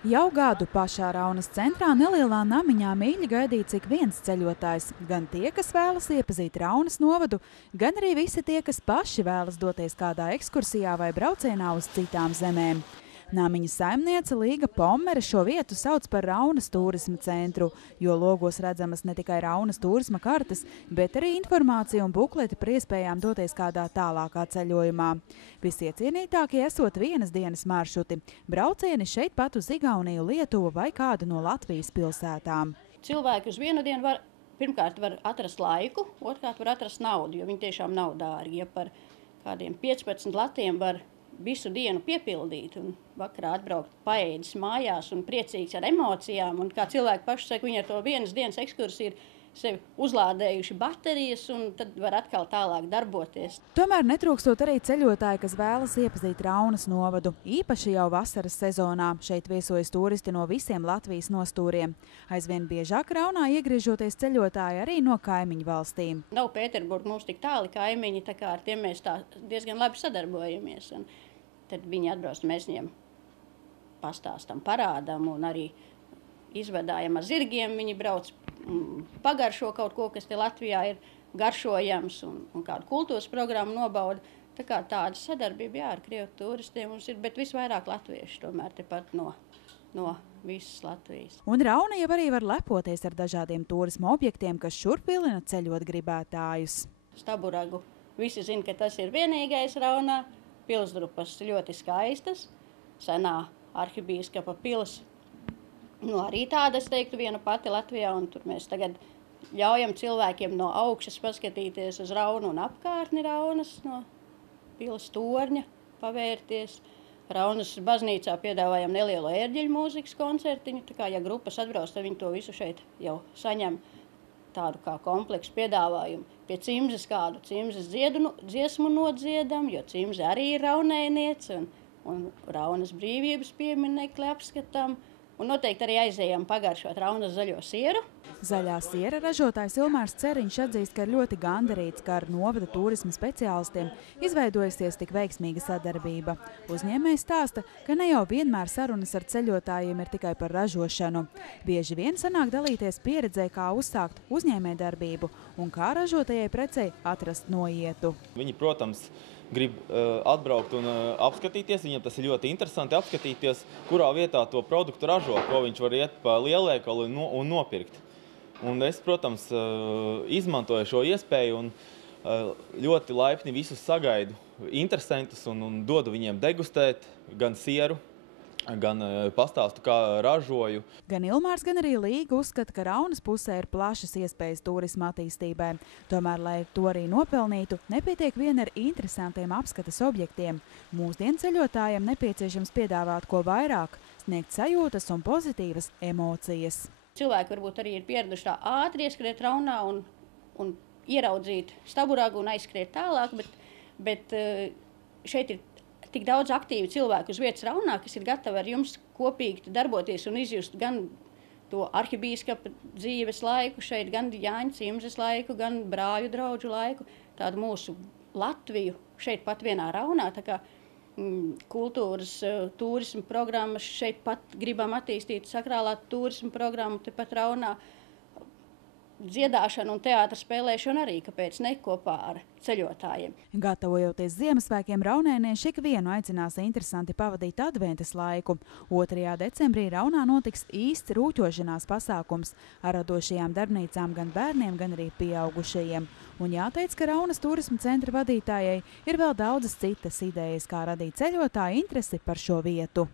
Jau gadu pašā Raunas centrā nelielā namiņā mīļi gaidīts ik viens ceļotājs. Gan tie, kas vēlas iepazīt Raunas novadu, gan arī visi tie, kas paši vēlas doties kādā ekskursijā vai braucienā uz citām zemēm. Namiņa saimniece Līga Pommere šo vietu sauc par Raunas turisma centru, jo logos redzamas ne tikai Raunas turisma kartes, bet arī informācija un bukleti par iespējām doties kādā tālākā ceļojumā. Visiecienītākie esot vienas dienas maršruti, braucieni šeit pat uz Igauniju, Lietuvu vai kādu no Latvijas pilsētām. Cilvēki uz vienu dienu pirmkārt var atrast laiku, otrkārt var atrast naudu, jo viņi tiešām nav dārgi. Ja par kādiem 15 latiem var visu dienu piepildīt un vakarā atbraukt paēdis mājās un priecīgs ar emocijām. Un kā cilvēki paši saka, viņi ar to vienas dienas ekskursiju ir sevi uzlādējuši baterijas un tad var atkal tālāk darboties. Tomēr netrūkstot arī ceļotāji, kas vēlas iepazīt Raunas novadu. Īpaši jau vasaras sezonā šeit viesojas turisti no visiem Latvijas nostūriem. Aizvien biežāk Raunā iegriežoties ceļotāji arī no kaimiņu valstīm. Nav Pēterburga mums tik tāli kaimiņi, tā kā ar tiem mēs tā diezgan labi sadarbojamies. Un tad viņi atbrauc, mēs viņiem pastāstam, parādam un arī izvedājam ar zirgiem. Viņi brauc pagaršo kaut ko, kas te Latvijā ir garšojams un kādu kultūras programmu nobauda. Tā kā tāda sadarbība ar krievu turistiem mums ir, bet visvairāk latvieši tomēr tepat no visas Latvijas. Un Rauna jau arī var lepoties ar dažādiem turisma objektiem, kas šurp vilina ceļot gribētājus. Staburagu. Visi zina, ka tas ir vienīgais Raunā. Pilsdrupas ļoti skaistas, senā arhibīskapa pils. Arī tāda, es teiktu, viena pati Latvijā, un tur mēs tagad ļaujam cilvēkiem no augšas paskatīties uz Raunu un apkārtni Raunas, no pils torņa pavērties. Raunas baznīcā piedāvājam nelielu ērģeļu mūzikas koncertiņu, tā kā, ja grupas atbrauc, tad viņi to visu šeit jau saņem tādu kā kompleksu piedāvājumu. Pie Cimzes kādu Cimzes dziesmu nodziedam, jo Cimze arī ir raunēniece un Raunas brīvības pieminekli apskatām. Un noteikti arī aizējām pagaršot Raunas zaļo sieru. Zaļā siera ražotājs Ilmārs Ceriņš atzīst, ka ir ļoti gandarīts, ka ar novada turisma speciālistiem izveidojusies tik veiksmīga sadarbība. Uzņēmējs stāsta, ka ne jau vienmēr sarunas ar ceļotājiem ir tikai par ražošanu. Bieži vien sanāk dalīties pieredzē, kā uzsākt uzņēmējdarbību un kā ražotajai precei atrast noietu. Viņi, protams, grib atbraukt un apskatīties. Viņam tas ir ļoti interesanti apskatīties, kurā vietā to produktu ražo, ko viņš var iet pa lielveikalu un nopirkt. Un es, protams, izmantoju šo iespēju un ļoti laipni visus sagaidu interesantus un dodu viņiem degustēt gan sieru, gan pastāstu, kā ražoju. Gan Ilmārs, gan arī Līga uzskata, ka Raunas pusē ir plašas iespējas turisma attīstībai. Tomēr, lai to arī nopelnītu, nepietiek vien ar interesantiem apskates objektiem. Mūsdienu ceļotājiem nepieciešams piedāvāt ko vairāk, sniegt sajūtas un pozitīvas emocijas. Cilvēki varbūt arī ir pieraduši tā ātri ieskriet Raunā un ieraudzīt Staburagu un aizskriet tālāk, bet šeit ir tik daudz aktīvu cilvēku uz vietas Raunā, kas ir gatavi ar jums kopīgi darboties un izjust gan to arhibīskapa dzīves laiku šeit, gan Jāņa Cimzes laiku, gan brāļu draugu laiku, tādu mūsu Latviju šeit pat vienā Raunā. Tā kā kultūras turisma programmas šeit pat gribam attīstīt, sakrālā turisma programmu tepat Raunā. Dziedāšanu un teātra spēlēšanu arī, kāpēc ne, kopā ar ceļotājiem. Gatavojoties Ziemassvētkiem, raunēnieši ikvienu aicinās interesanti pavadīt adventas laiku. 2. decembrī Raunā notiks īsts rūķošanās pasākums ar radošajām darbnīcām gan bērniem, gan arī pieaugušajiem. Un jāteic, ka Raunas turisma centra vadītājai ir vēl daudzas citas idejas, kā radīt ceļotāju interesi par šo vietu.